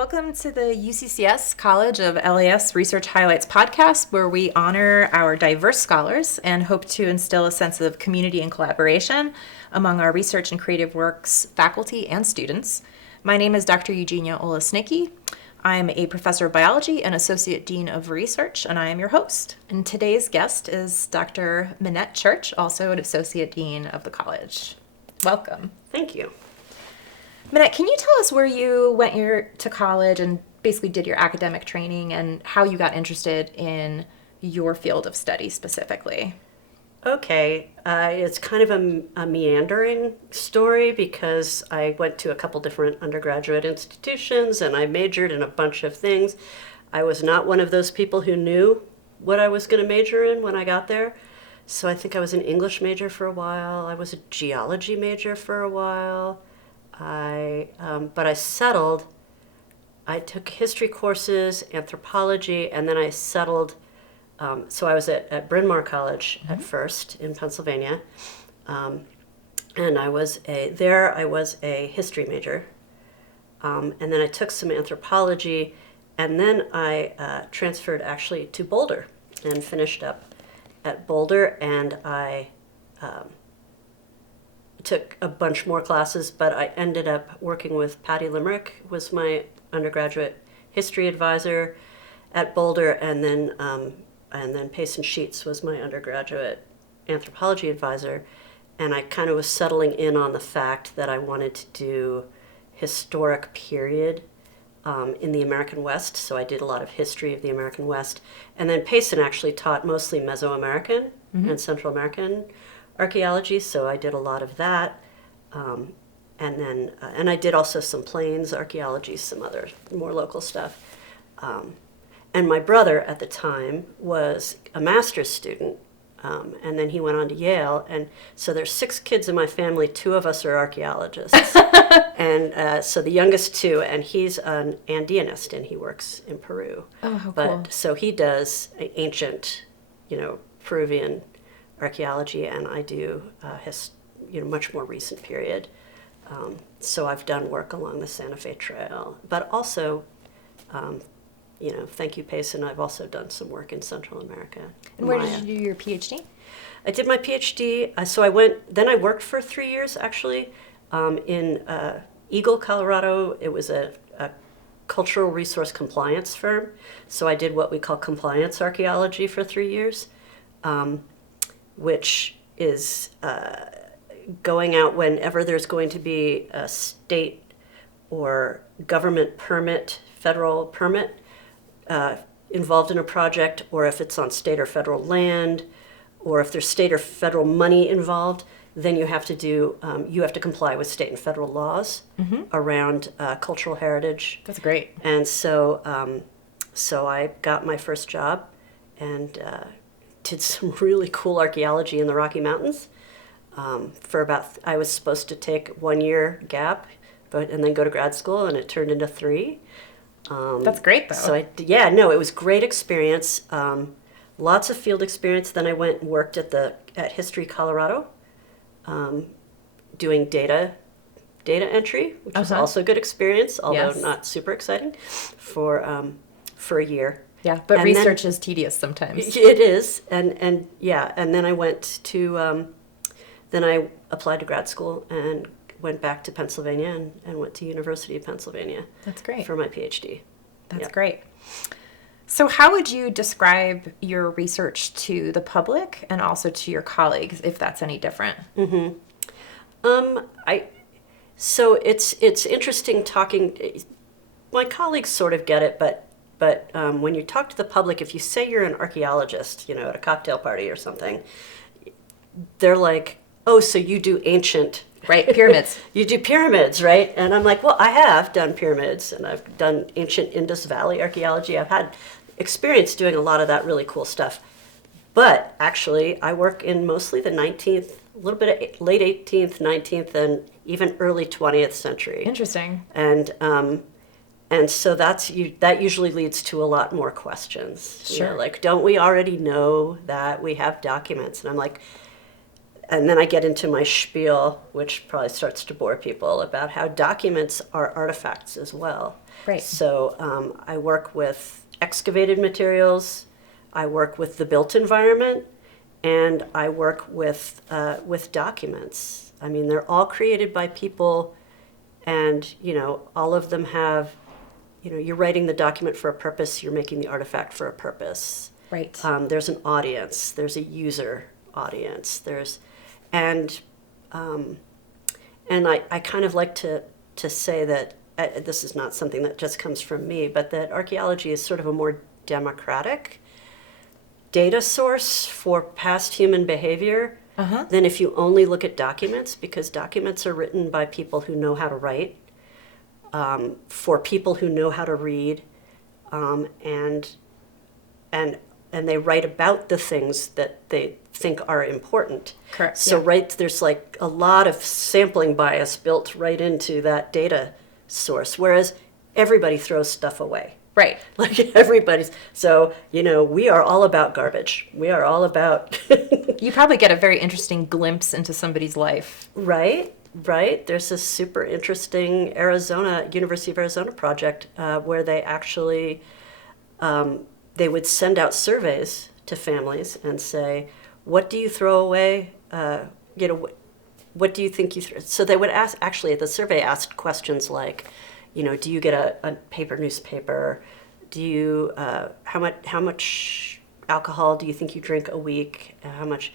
Welcome to the UCCS College of LAS Research Highlights podcast, where we honor our diverse scholars and hope to instill a sense of community and collaboration among our research and creative works faculty and students. My name is Dr. Eugenia Olesnicki. I'm a professor of biology and associate dean of research, and I am your host. And today's guest is Dr. Minette Church, also an associate dean of the college. Welcome. Thank you. Minette, can you tell us where you went to college and basically did your academic training and how you got interested in your field of study specifically? Okay, it's kind of a meandering story because I went to a couple different undergraduate institutions and I majored in a bunch of things. I was not one of those people who knew what I was going to major in when I got there. So I think I was an English major for a while. I was a geology major for a while. But I settled. I took history courses, anthropology, and then I settled. So I was at Bryn Mawr College at first in Pennsylvania, and I was a history major, and then I took some anthropology, and then I transferred actually to Boulder and finished up at Boulder, and I took a bunch more classes, but I ended up working with Patty Limerick, was my undergraduate history advisor at Boulder, and then Payson Sheets was my undergraduate anthropology advisor, and I kind of was settling in on the fact that I wanted to do historic period in the American West, so I did a lot of history of the American West, and then Payson actually taught mostly Mesoamerican and Central American archaeology, so I did a lot of that, and I did also some plains archaeology, some other more local stuff. And my brother at the time was a master's student, and then he went on to Yale, and so there's 6 kids in my family, 2 of us are archaeologists, and so the youngest 2, and he's an Andeanist, and he works in Peru. Oh, how but cool. So he does ancient, Peruvian archaeology, and I do much more recent period. So I've done work along the Santa Fe Trail, but also, thank you, Payson, I've also done some work in Central America. And where did you do your PhD? I did my PhD, so I worked for 3 years actually in Eagle, Colorado. It was a cultural resource compliance firm, so I did what we call compliance archaeology for 3 years. Which is going out whenever there's going to be a state or government permit, federal permit involved in a project, or if it's on state or federal land, or if there's state or federal money involved, then you have to comply with state and federal laws around cultural heritage. That's great. And so I got my first job and did some really cool archaeology in the Rocky Mountains. I was supposed to take 1 year gap, and then go to grad school, and it turned into 3. That's great, though. So it was great experience. Lots of field experience. Then I went and worked at History Colorado, doing data entry, which was also a good experience, although not super exciting, for a year. Yeah, but research is tedious sometimes. It is, and then I went to, then I applied to grad school and went back to Pennsylvania and went to University of Pennsylvania. That's great. For my PhD. That's great. So how would you describe your research to the public and also to your colleagues, if that's any different? So it's interesting talking. My colleagues sort of get it, but when you talk to the public, if you say you're an archaeologist, at a cocktail party or something, they're like, "Oh, so you do ancient." Right, pyramids. You do pyramids, right? And I'm like, well, I have done pyramids, and I've done ancient Indus Valley archaeology. I've had experience doing a lot of that really cool stuff. But actually, I work in mostly the 19th, a little bit of late 18th, 19th, and even early 20th century. Interesting. And so that usually leads to a lot more questions. Sure. Like, don't we already know that we have documents? And I'm like, And then I get into my spiel, which probably starts to bore people, about how documents are artifacts as well. Right. So I work with excavated materials, I work with the built environment, and I work with documents. I mean, they're all created by people, and all of them have, you're writing the document for a purpose, you're making the artifact for a purpose. Right. There's an audience, there's a user audience, and I kind of like to say that this is not something that just comes from me, but that archaeology is sort of a more democratic data source for past human behavior than if you only look at documents, because documents are written by people who know how to write, for people who know how to read, and they write about the things that they think are important. Correct. So yeah. there's like a lot of sampling bias built right into that data source, whereas everybody throws stuff away. Right. Like everybody's. So, we are all about garbage. We are all about. You probably get a very interesting glimpse into somebody's life. Right. There's this super interesting University of Arizona project where they actually, they would send out surveys to families and say, what do you throw away? What do you think you throw? So they would ask, actually, the survey asked questions like, do you get a paper newspaper? Do you, how much alcohol do you think you drink a week? How much?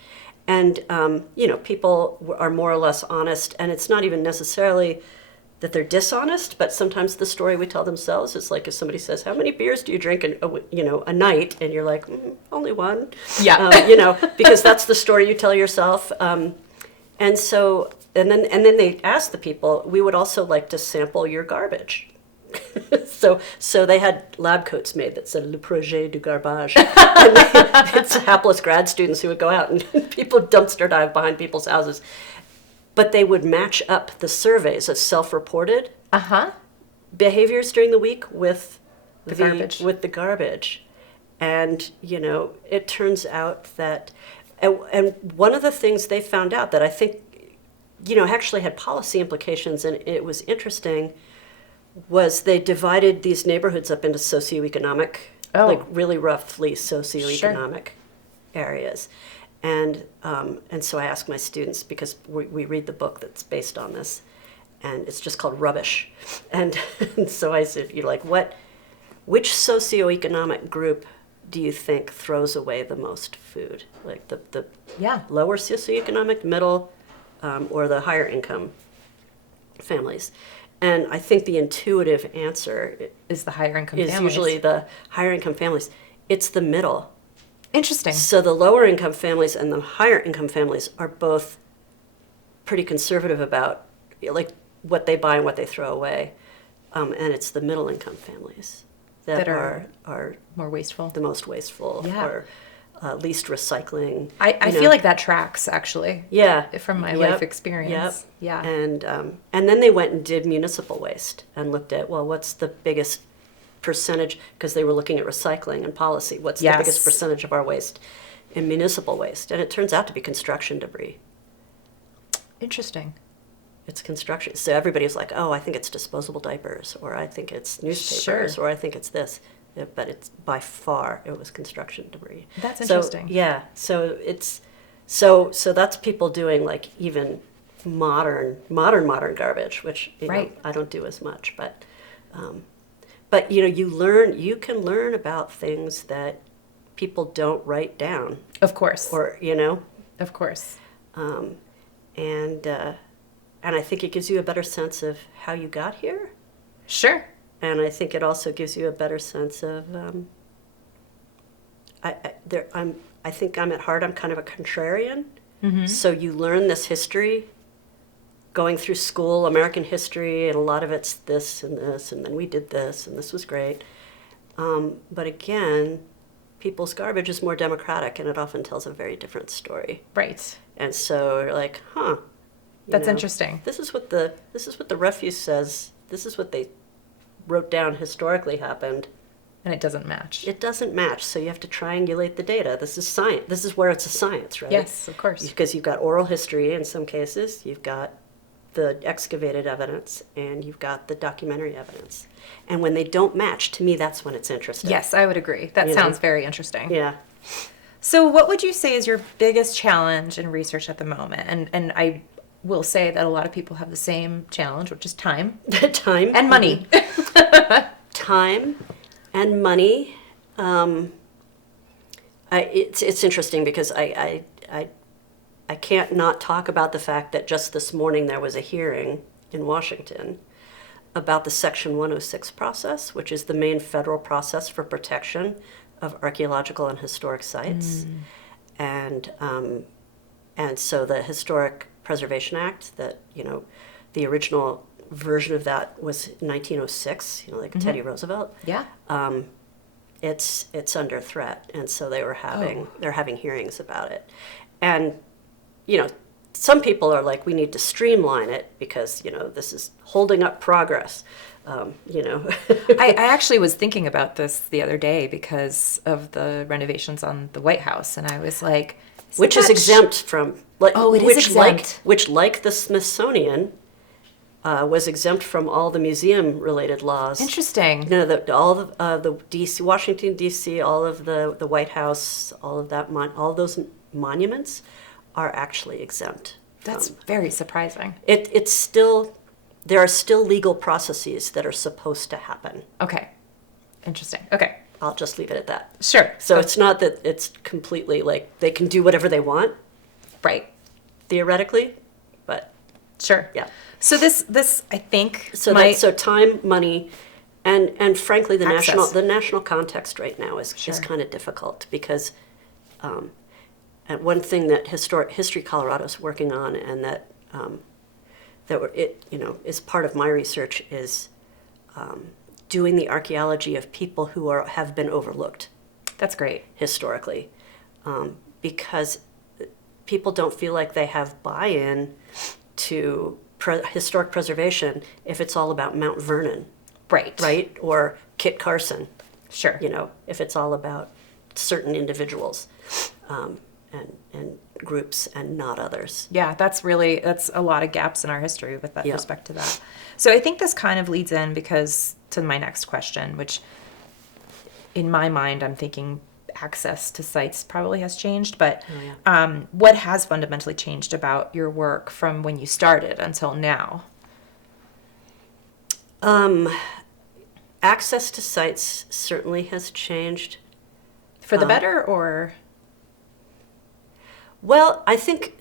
And, people are more or less honest, and it's not even necessarily that they're dishonest, but sometimes the story we tell themselves is like if somebody says, how many beers do you drink a night? And you're like, only one. Yeah. Because that's the story you tell yourself. And so, and then they asked the people, we would also like to sample your garbage. So they had lab coats made that said Le Projet du Garbage. And it's hapless grad students who would go out and people dumpster dive behind people's houses. But they would match up the surveys as self-reported behaviors during the week with the garbage. With the garbage. And, it turns out that, and one of the things they found out that I think, actually had policy implications, and it was interesting, was they divided these neighborhoods up into socioeconomic, like really roughly socioeconomic areas. And so I asked my students, because we read the book that's based on this, and it's just called Rubbish. And so I said, which socioeconomic group do you think throws away the most food? Like the lower socioeconomic, middle, or the higher income families? And I think the intuitive answer is the higher income is families. usually the higher income families. It's the middle. Interesting. So the lower income families and the higher income families are both pretty conservative about like what they buy and what they throw away. And it's the middle income families that are more wasteful. The most wasteful or least recycling. I feel like that tracks, actually. Yeah. From my life experience. Yep. Yeah. And then they went and did municipal waste and looked at, well, what's the biggest percentage, because they were looking at recycling and policy, what's the biggest percentage of our waste in municipal waste? And it turns out to be construction debris. Interesting. It's construction. So everybody's like, oh, I think it's disposable diapers, or I think it's newspapers, or I think it's this. But it's by far, it was construction debris. That's interesting. So it's so that's people doing like even modern garbage, which I don't do as much, but you can learn about things that people don't write down. Of course. Or Of course. And I think it gives you a better sense of how you got here. Sure. And I think it also gives you a better sense of. I think I'm at heart. I'm kind of a contrarian. Mm-hmm. So you learn this history, going through school, American history, and a lot of it's this, and then we did this, and this was great. But again, people's garbage is more democratic, and it often tells a very different story. Right. And so you're like, That's interesting. This is what the refuse says. This is what they wrote down historically happened, And it doesn't match. It doesn't match, so you have to triangulate the data. This is science. This is where it's a science, right? Yes, of course. Because you've got oral history in some cases, you've got the excavated evidence, and you've got the documentary evidence. And when they don't match, to me, that's when it's interesting. Yes, I would agree. That sounds very interesting. Yeah. So what would you say is your biggest challenge in research at the moment? And I will say that a lot of people have the same challenge, which is time. Time. And money. Time and money. It's interesting because I can't not talk about the fact that just this morning there was a hearing in Washington about the Section 106 process, which is the main federal process for protection of archaeological and historic sites. And so the Historic Preservation Act, that, the original version of that was 1906, like Teddy Roosevelt. Yeah. It's under threat, and so they're having hearings about it. And some people are like, we need to streamline it because this is holding up progress. I actually was thinking about this the other day because of the renovations on the White House, and I was like, which is exempt from it is exempt. Which, like the Smithsonian, was exempt from all the museum-related laws. Interesting. All of the DC, Washington D.C., all of the White House, all of that, all those monuments are actually exempt. That's very surprising. It's still, there are still legal processes that are supposed to happen. Okay. Interesting. Okay. I'll just leave it at that. Sure. So it's not that it's completely like they can do whatever they want. Right. Theoretically, but sure. Yeah. So this I think so time, money, and frankly the access. national context right now is kind of difficult because and one thing that History Colorado is working on, and that is part of my research, is doing the archaeology of people who have been overlooked. That's great. Historically, because people don't feel like they have buy-in to historic preservation if it's all about Mount Vernon, right, or Kit Carson. Sure. If it's all about certain individuals and groups and not others. Yeah, that's a lot of gaps in our history with that respect to that. So I think this kind of leads in to my next question, which in my mind, I'm thinking access to sites probably has changed, but what has fundamentally changed about your work from when you started until now? Access to sites certainly has changed. For the better, or? Well, I think.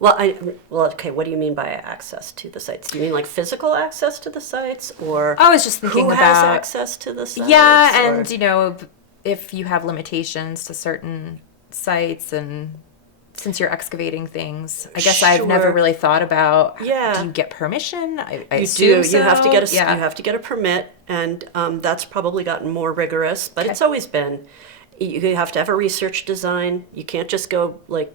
Okay, what do you mean by access to the sites? Do you mean like physical access to the sites, or I was just thinking who about has access to the sites? Yeah, and if you have limitations to certain sites, and since you're excavating things, I guess I've never really thought about. Yeah. Do you get permission? I You assume do. so. You have to get you have to get a permit, and that's probably gotten more rigorous. But it's always been. You have to have a research design. You can't just go like,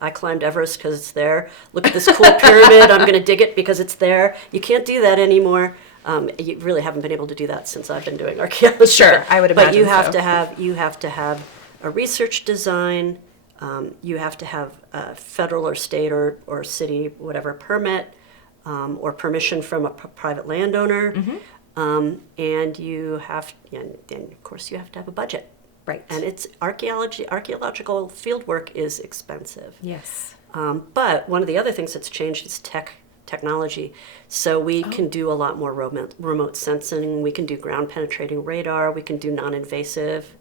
I climbed Everest because it's there. Look at this cool pyramid. I'm going to dig it because it's there. You can't do that anymore. You really haven't been able to do that since I've been doing archaeology. Sure, I would imagine. But you have to have a research design. You have to have a federal or state or city whatever permit or permission from a private landowner. And you have, and of course, you have to have a budget. Right. And it's archaeological field work is expensive. Yes. But one of the other things that's changed is technology. So we can do a lot more remote sensing. We can do ground penetrating radar. We can do non-invasive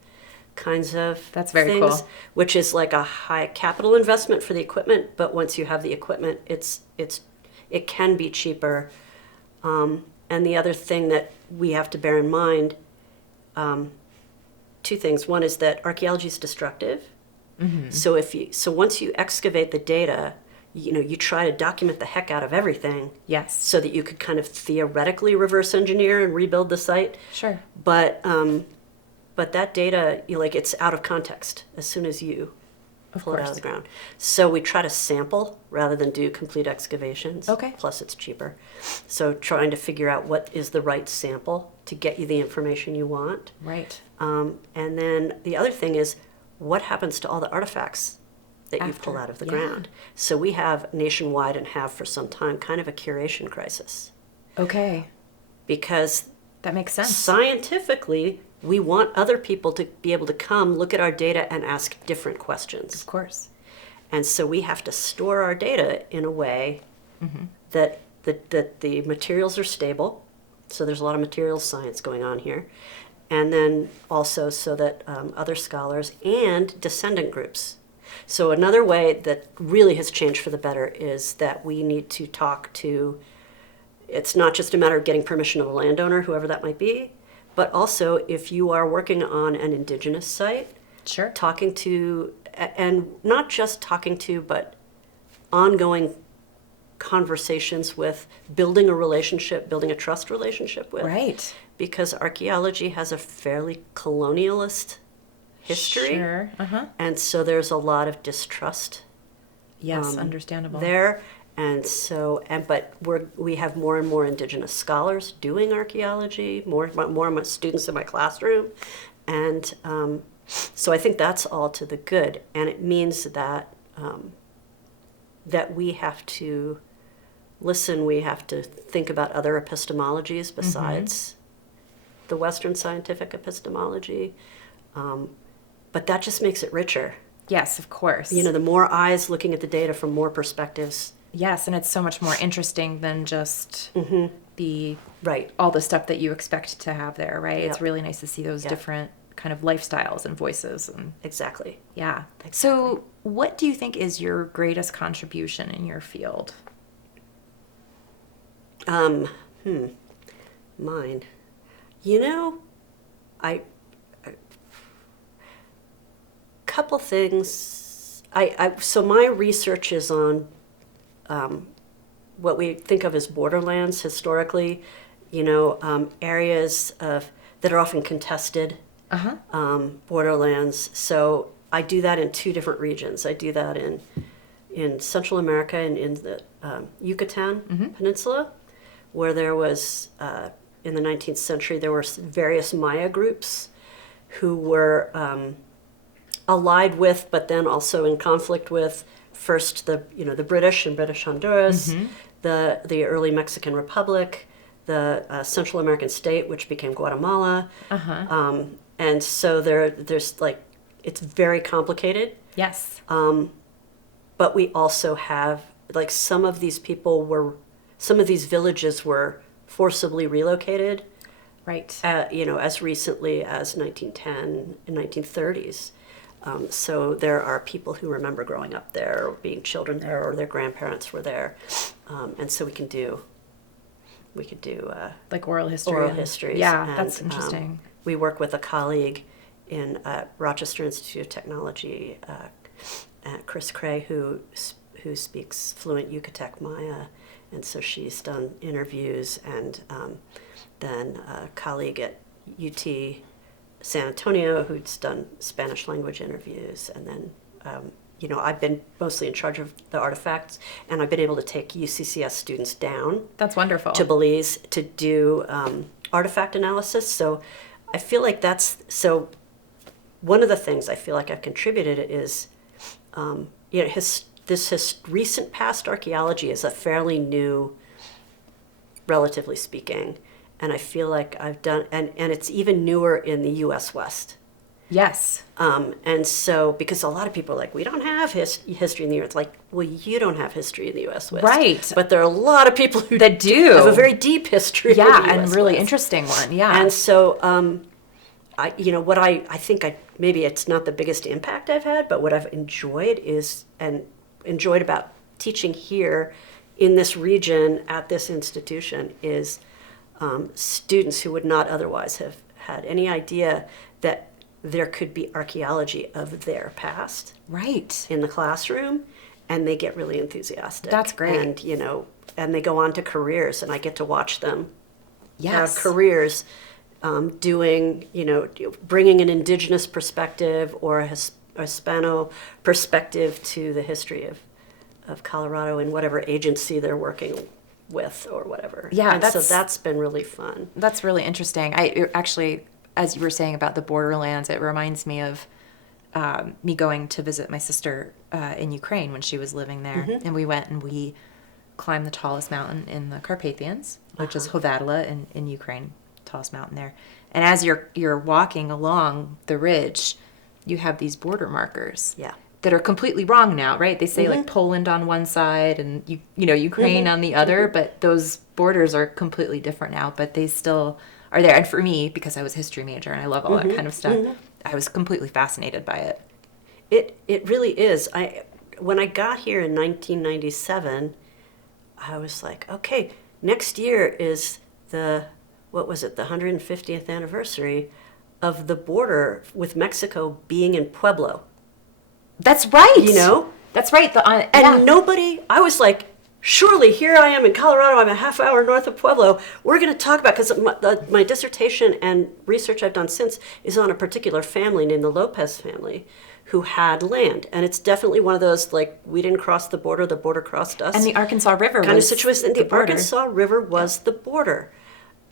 kinds of That's very things, cool. which is like a high capital investment for the equipment. But once you have the equipment, it can be cheaper. And the other thing that we have to bear in mind. Two things. One is that archaeology is destructive. So once you excavate the data, you try to document the heck out of everything. Yes. So that you could kind of theoretically reverse engineer and rebuild the site. Sure. But that data, it's out of context as soon as you Of pull it out course. of the ground. So we try to sample rather than do complete excavations. Okay. Plus it's cheaper. So trying to figure out what is the right sample to get you the information you want. Right. And then the other thing is, what happens to all the artifacts that you pull After, out of the yeah. ground? So we have nationwide, and have for some time, kind of a curation crisis. Okay. Because That makes sense. scientifically, we want other people to be able to come look at our data and ask different questions. Of course. And so we have to store our data in a way that the materials are stable. So there's a lot of materials science going on here. And then also so that other scholars and descendant groups. So another way that really has changed for the better is that we need to talk to, it's not just a matter of getting permission of a landowner, whoever that might be, but also if you are working on an indigenous site, Sure. talking to, and not just talking to, but ongoing conversations with, building a relationship, building a trust relationship with. Right. Because archaeology has a fairly colonialist history. Sure. And so there's a lot of distrust Yes, understandable. there. And so, but we have more and more indigenous scholars doing archaeology, more of my students in my classroom. And so I think that's all to the good. And it means that that we have to listen, we have to think about other epistemologies besides the Western scientific epistemology. But that just makes it richer. Yes, of course. You know, the more eyes looking at the data from more perspectives. Yes, and it's so much more interesting than just the Right. all the stuff that you expect to have there, right? It's Yep. really nice to see those Yep. different kind of lifestyles and voices and Exactly. yeah. So, what do you think is your greatest contribution in your field? Mine. You know, I couple things. So my research is on what we think of as borderlands historically. You know, areas that are often contested. Borderlands. So I do that in two different regions. I do that in Central America and in the Yucatan Peninsula, where there was, in the 19th century, there were various Maya groups who were allied with, but then also in conflict with, first the British and British Honduras, the early Mexican Republic, the Central American state, which became Guatemala. And so there's like, it's very complicated. Yes. But we also have, like, some of these villages were forcibly relocated, Right. as recently as 1910 and 1930s. So there are people who remember growing up there, or being children there, or their grandparents were there. And so we could do Like oral history. oral histories. Yeah, And, that's interesting. we work with a colleague in Rochester Institute of Technology, Chris Cray, who speaks fluent Yucatec Maya, and so she's done interviews, and then a colleague at UT San Antonio who's done Spanish language interviews, and then I've been mostly in charge of the artifacts, and I've been able to take UCCS students down That's wonderful. to Belize to do artifact analysis. So I feel like one of the things I feel like I've contributed is, recent past archaeology is a fairly new, relatively speaking, and I feel like I've done, and it's even newer in the U.S. West. Yes. And so, because a lot of people are like, we don't have history in the U.S. It's like, well, you don't have history in the U.S. West. Right. But there are a lot of people who That do. have a very deep history in the Yeah, US and really West. interesting one. Yeah. And so, what I think maybe it's not the biggest impact I've had, but what I've enjoyed about teaching here in this region at this institution is students who would not otherwise have had any idea that there could be archaeology of their past Right. in the classroom, and they get really enthusiastic. That's great. And, and they go on to careers, and I get to watch them have Yes. careers doing, bringing an indigenous perspective or a Hispano perspective to the history of Colorado in whatever agency they're working with or whatever. Yeah, and so that's been really fun. That's really interesting. I actually, as you were saying about the borderlands, it reminds me of me going to visit my sister in Ukraine when she was living there. And we went and we climbed the tallest mountain in the Carpathians, which is Hovedala in Ukraine, tallest mountain there. And as you're walking along the ridge, you have these border markers. Yeah. That are completely wrong now, right? They say like Poland on one side and Ukraine on the other, but those borders are completely different now, but they still are there. And for me, because I was a history major and I love all that kind of stuff, I was completely fascinated by it. It really is. When I got here in 1997, I was like, okay, next year is the 150th anniversary of the border with Mexico being in Pueblo. That's right. That's right. Nobody, I was like, surely here I am in Colorado, I'm a half hour north of Pueblo. We're going to talk about, because my dissertation and research I've done since is on a particular family named the Lopez family who had land. And it's definitely one of those, like, we didn't cross the border crossed us. And the Arkansas River kind of situation. And the Arkansas River was the border.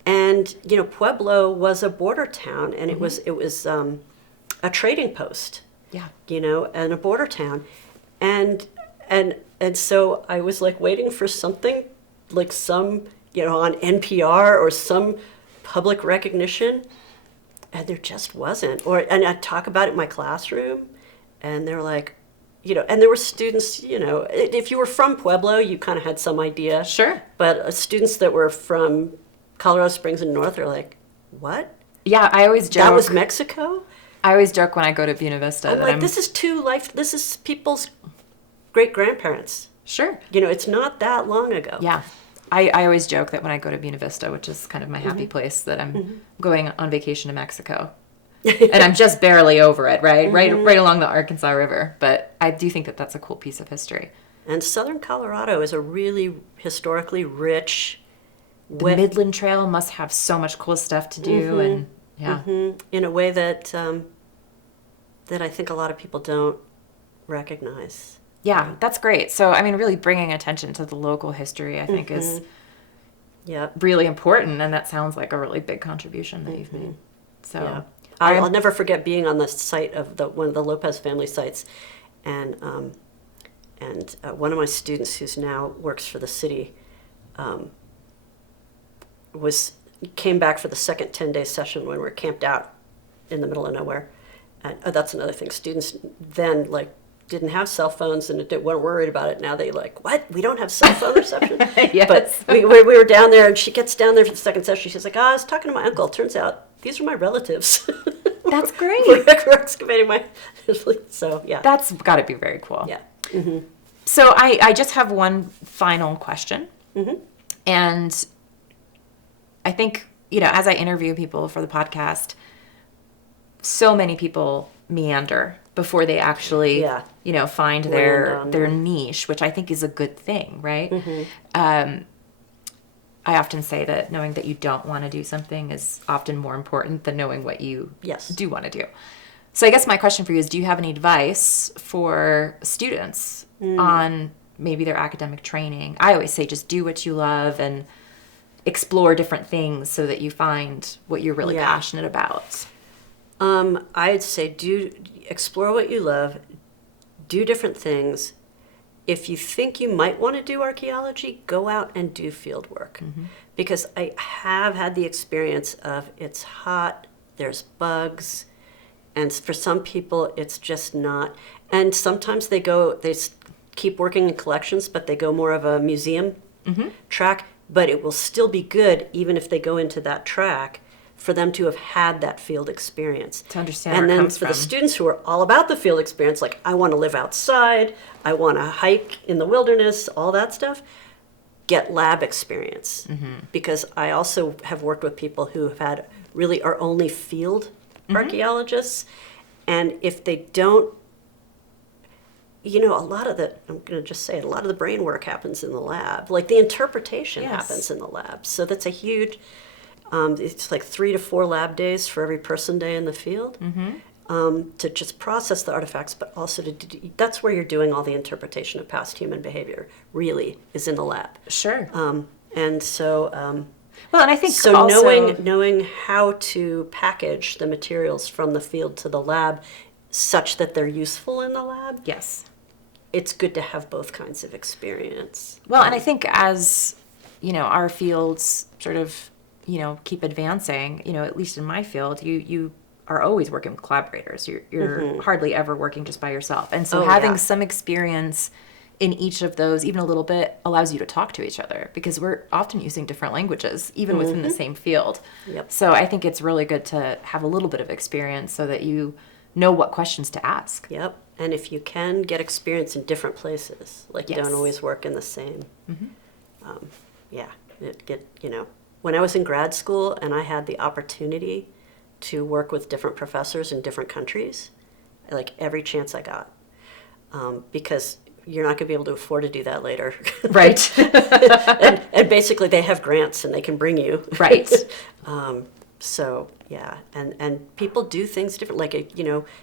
And, Pueblo was a border town, and it was a trading post. Yeah. And a border town. And so I was like waiting for something like some, on NPR or some public recognition, and there just wasn't. And I talk about it in my classroom, and they're like, and there were students, if you were from Pueblo, you kind of had some idea. Sure. But students that were from Colorado Springs and North are like, what? Yeah, I always joke. That was Mexico? I always joke when I go to Buena Vista. I'm like, this is people's great-grandparents. Sure. It's not that long ago. Yeah. I always joke that when I go to Buena Vista, which is kind of my happy place, that I'm going on vacation to Mexico. And I'm just barely over it, right? Right along the Arkansas River. But I do think that that's a cool piece of history. And southern Colorado is a really historically rich... The Midland Trail must have so much cool stuff to do. And yeah. In a way that that I think a lot of people don't recognize. Yeah, that's great. So, I mean, really bringing attention to the local history, I think, is really important. And that sounds like a really big contribution that you've made. So, I'll never forget being on the site of one of the Lopez family sites, and one of my students who's now works for the city came back for the second 10-day session when we were camped out in the middle of nowhere. And that's another thing. Students then didn't have cell phones and weren't worried about it. Now they what? We don't have cell phone reception? Yes. But we were down there, and she gets down there for the second session. She's like, I was talking to my uncle. Turns out these are my relatives. That's great. we're excavating so yeah. That's got to be very cool. Yeah. So I just have one final question. And I think, as I interview people for the podcast, so many people meander before they actually, find their niche, which I think is a good thing, right? I often say that knowing that you don't want to do something is often more important than knowing what you do want to do. So I guess my question for you is, do you have any advice for students on maybe their academic training? I always say just do what you love and explore different things so that you find what you're really passionate about. I'd say explore what you love, do different things. If you think you might want to do archaeology, go out and do field work. Because I have had the experience of it's hot, there's bugs, and for some people it's just not. And sometimes they keep working in collections, but they go more of a museum track. But it will still be good, even if they go into that track, for them to have had that field experience. To understand and where it then comes for from. the students who are all about the field experience, like I want to live outside, I want to hike in the wilderness, all that stuff, get lab experience. Because I also have worked with people who have really are only field archaeologists. And if they don't, a lot of a lot of the brain work happens in the lab. Like the interpretation happens in the lab. So that's a huge, it's like 3 to 4 lab days for every person day in the field. to just process the artifacts, but also that's where you're doing all the interpretation of past human behavior, really, is in the lab. Sure. And so, Well, and I think so also knowing how to package the materials from the field to the lab such that they're useful in the lab, yes. it's good to have both kinds of experience. Well, and I think as, our fields sort of, keep advancing, at least in my field, you are always working with collaborators. You're hardly ever working just by yourself. And so having some experience in each of those, even a little bit, allows you to talk to each other because we're often using different languages, even within the same field. Yep. So I think it's really good to have a little bit of experience so that you know what questions to ask. Yep. And if you can get experience in different places, like Yes. don't always work in the same. When I was in grad school and I had the opportunity to work with different professors in different countries, like every chance I got, because you're not going to be able to afford to do that later. Right. and basically they have grants and they can bring you. Right. So, yeah, and people do things different. Like,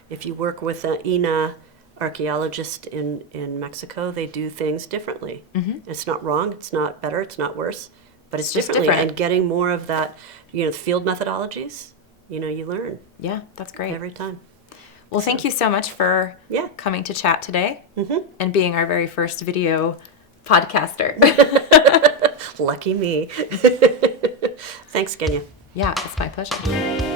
if you work with an INA archaeologist in Mexico, they do things differently. It's not wrong, it's not better, it's not worse, but it's just differently. different. And getting more of that, field methodologies, you learn Yeah, that's great. every time. Well, thank you so much for Yeah. coming to chat today and being our very first video podcaster. Lucky me. Thanks, Kenya. Yeah, it's my pleasure.